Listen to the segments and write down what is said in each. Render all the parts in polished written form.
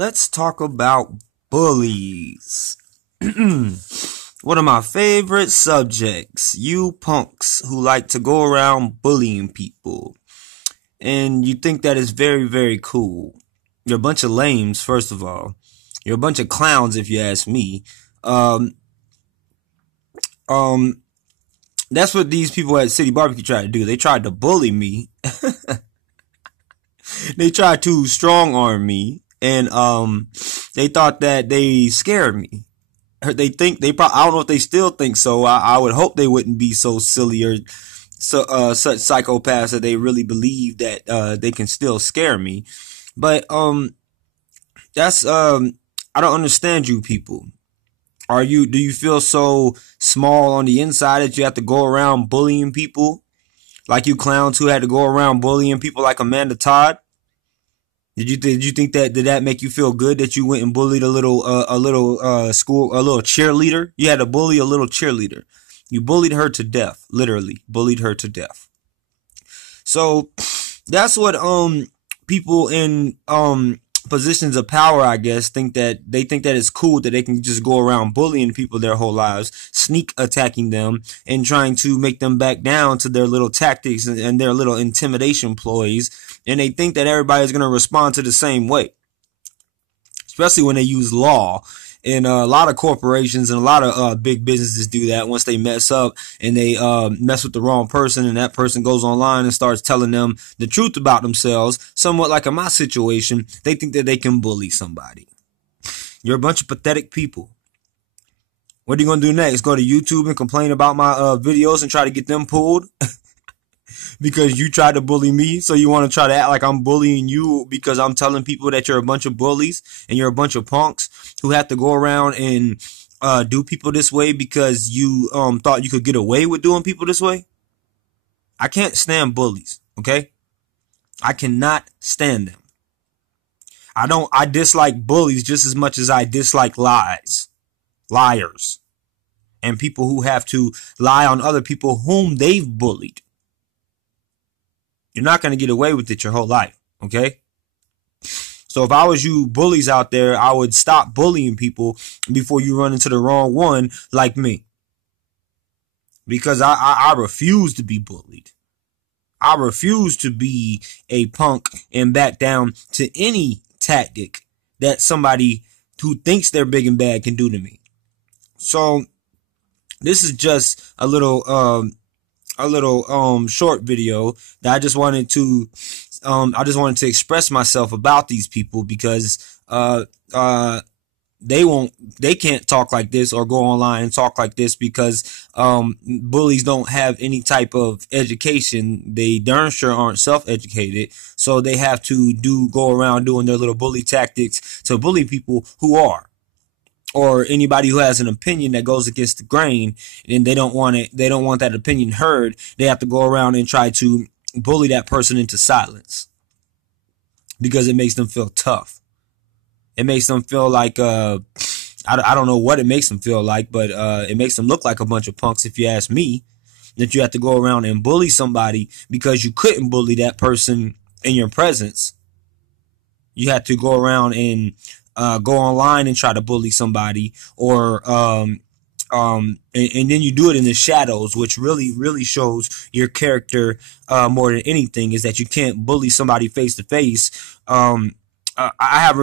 let's talk about bullies. One of my favorite subjects. You punks who like to go around bullying people. And you think that is very, very cool. You're a bunch of lames, first of all. You're a bunch of clowns, if you ask me. Um, um, that's what these people at City Barbecue tried to do. They tried to bully me. They tried to strong arm me. And, they thought that they scared me. I don't know if they still think so. I would hope they wouldn't be so silly or such psychopaths that they really believe that, they can still scare me. But, that's, I don't understand you people. Do you feel so small on the inside that you have to go around bullying people? Like you clowns who had to go around bullying people like Amanda Todd? Did you think did that make you feel good that you went and bullied a little cheerleader? You had to bully a little cheerleader. You bullied her to death, literally bullied her to death. So that's what people in positions of power, I guess, think that it's cool that they can just go around bullying people their whole lives, sneak attacking them and trying to make them back down to their little tactics and their little intimidation ploys. And they think that everybody's going to respond to the same way, especially when they use law. And a lot of corporations and a lot of big businesses do that once they mess up and they mess with the wrong person, and that person goes online and starts telling them the truth about themselves, somewhat like in my situation. They think that they can bully somebody. You're a bunch of pathetic people. What are you going to do next? Go to YouTube and complain about my videos and try to get them pulled? Because you tried to bully me, so you want to try to act like I'm bullying you because I'm telling people that you're a bunch of bullies and you're a bunch of punks who have to go around and do people this way because you thought you could get away with doing people this way? I can't stand bullies, okay? I cannot stand them. I dislike bullies just as much as I dislike liars, and people who have to lie on other people whom they've bullied. You're not going to get away with it your whole life, okay? So if I was you bullies out there, I would stop bullying people before you run into the wrong one like me. Because I refuse to be bullied. I refuse to be a punk and back down to any tactic that somebody who thinks they're big and bad can do to me. So this is just a little short video that I just wanted to express myself about these people, because they can't talk like this or go online and talk like this because bullies don't have any type of education. They darn sure aren't self-educated, so they have to go around doing their little bully tactics to bully people who are, or anybody who has an opinion that goes against the grain and they don't want that opinion heard. They have to go around and try to bully that person into silence because it makes them feel tough. It makes them feel like, I don't know what it makes them feel like, but it makes them look like a bunch of punks, if you ask me, that you have to go around and bully somebody because you couldn't bully that person in your presence. You had to go around and go online and try to bully somebody, or and then you do it in the shadows, which really, really shows your character more than anything, is that you can't bully somebody face to face. I have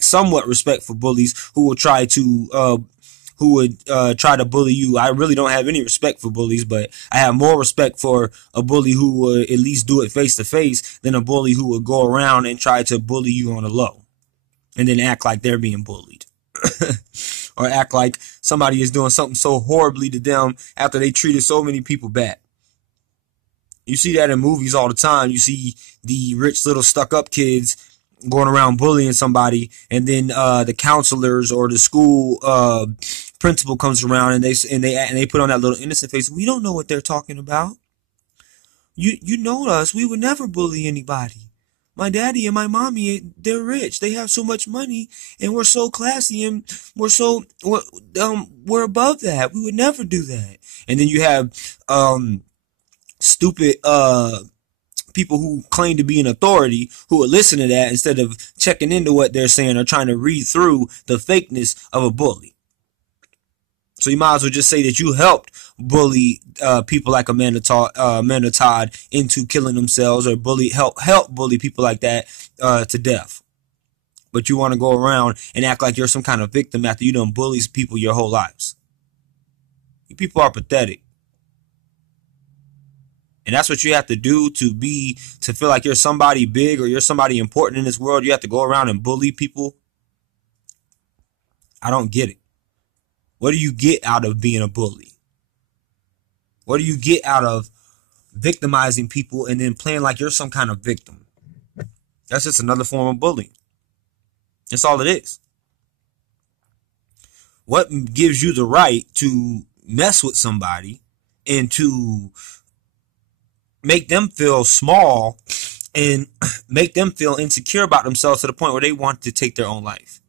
somewhat respect for bullies who will try to bully you. I really don't have any respect for bullies, but I have more respect for a bully who would at least do it face to face than a bully who would go around and try to bully you on the low and then act like they're being bullied. Or act like somebody is doing something so horribly to them after they treated so many people bad. You see that in movies all the time. You see the rich little stuck-up kids going around bullying somebody, and then the counselors or the school principal comes around and they put on that little innocent face. We don't know what they're talking about. You know us. We would never bully anybody. My daddy and my mommy, they're rich. They have so much money, and we're so classy, and we're above that. We would never do that. And then you have stupid people who claim to be an authority who will listen to that instead of checking into what they're saying or trying to read through the fakeness of a bully. So you might as well just say that you helped bully people like Amanda Todd into killing themselves, or help bully people like that to death. But you want to go around and act like you're some kind of victim after you done bullies people your whole lives. You people are pathetic. And that's what you have to do to feel like you're somebody big or you're somebody important in this world. You have to go around and bully people. I don't get it. What do you get out of being a bully? What do you get out of victimizing people and then playing like you're some kind of victim? That's just another form of bullying. That's all it is. What gives you the right to mess with somebody and to make them feel small and make them feel insecure about themselves to the point where they want to take their own life?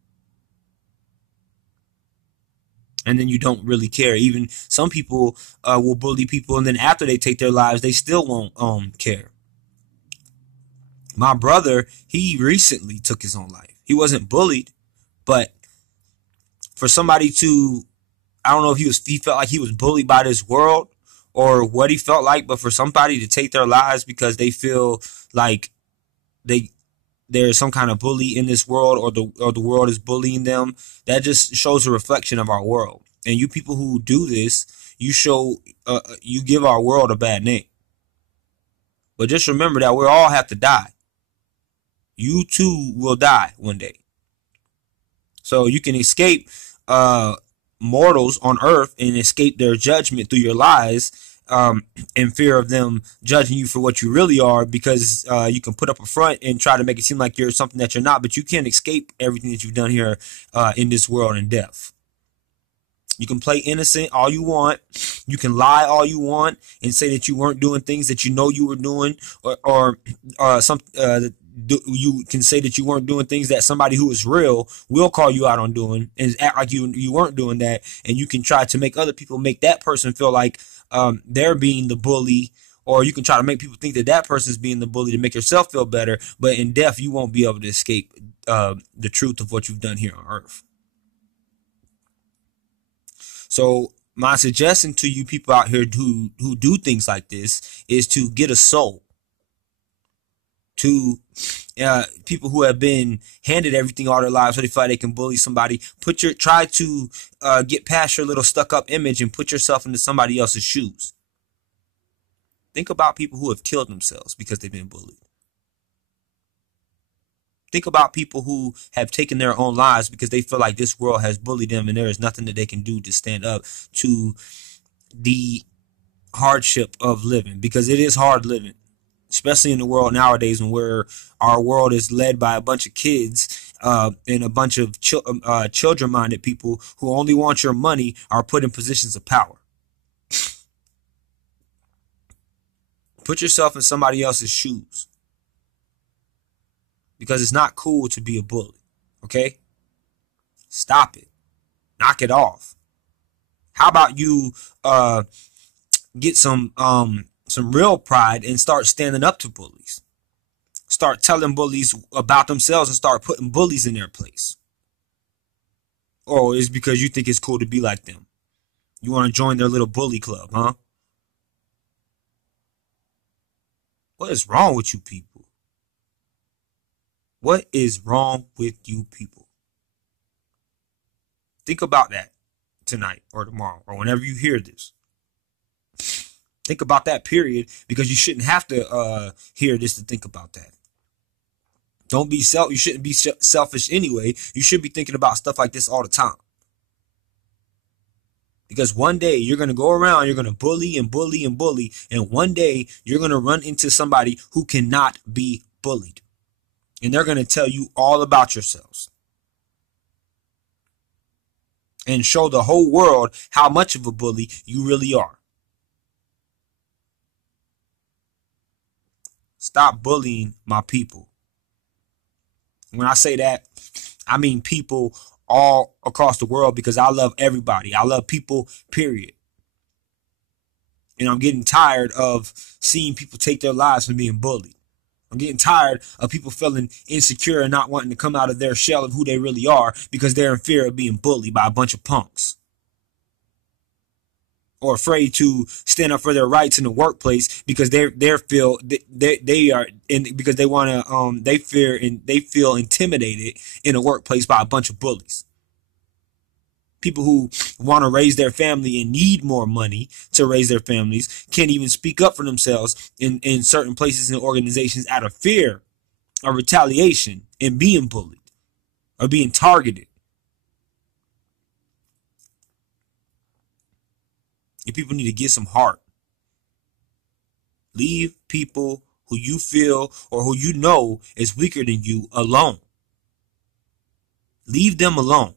And then you don't really care. Even some people will bully people, and then after they take their lives, they still won't care. My brother, he recently took his own life. He wasn't bullied, but for somebody to, I don't know if he felt like he was bullied by this world or what he felt like, but for somebody to take their lives because they feel like there's some kind of bully in this world, or the world is bullying them, that just shows a reflection of our world. And you people who do this, you give our world a bad name. But just remember that we all have to die. You too will die one day. So you can escape mortals on earth and escape their judgment through your lies, in fear of them judging you for what you really are, because you can put up a front and try to make it seem like you're something that you're not, but you can't escape everything that you've done here in this world and death. You can play innocent all you want. You can lie all you want and say that you weren't doing things that you know you were doing, or you can say that you weren't doing things that somebody who is real will call you out on doing, and act like you weren't doing that. And you can try to make other people, make that person feel like they're being the bully, or you can try to make people think that that person is being the bully to make yourself feel better. But in death, you won't be able to escape the truth of what you've done here on earth. So my suggestion to you people out here who do things like this is to get a soul. To people who have been handed everything all their lives, so they feel like they can bully somebody, try to get past your little stuck up image and put yourself into somebody else's shoes. Think about people who have killed themselves because they've been bullied. Think about people who have taken their own lives because they feel like this world has bullied them and there is nothing that they can do to stand up to the hardship of living, because it is hard living, especially in the world nowadays, where our world is led by a bunch of kids and a bunch of children-minded people who only want your money, are put in positions of power. Put yourself in somebody else's shoes, because it's not cool to be a bully, okay? Stop it. Knock it off. How about you get some real pride and start standing up to bullies? Start telling bullies about themselves and start putting bullies in their place. Or it's because you think it's cool to be like them. You want to join their little bully club, huh? What is wrong with you people? What is wrong with you people? Think about that tonight or tomorrow or whenever you hear this. Think about that period, because you shouldn't have to hear this to think about that. You shouldn't be selfish anyway. You should be thinking about stuff like this all the time. Because one day you're going to go around, you're going to bully and bully and bully, and one day you're going to run into somebody who cannot be bullied. And they're going to tell you all about yourselves and show the whole world how much of a bully you really are. Stop bullying my people. When I say that, I mean people all across the world, because I love everybody. I love people, period. And I'm getting tired of seeing people take their lives from being bullied. I'm getting tired of people feeling insecure and not wanting to come out of their shell of who they really are because they're in fear of being bullied by a bunch of punks, or afraid to stand up for their rights in the workplace because they are in, because they want to they fear and they feel intimidated in a workplace by a bunch of bullies. People who want to raise their family and need more money to raise their families can't even speak up for themselves in certain places and organizations out of fear of retaliation and being bullied or being targeted. And people need to get some heart. Leave people who you feel or who you know is weaker than you alone. Leave them alone.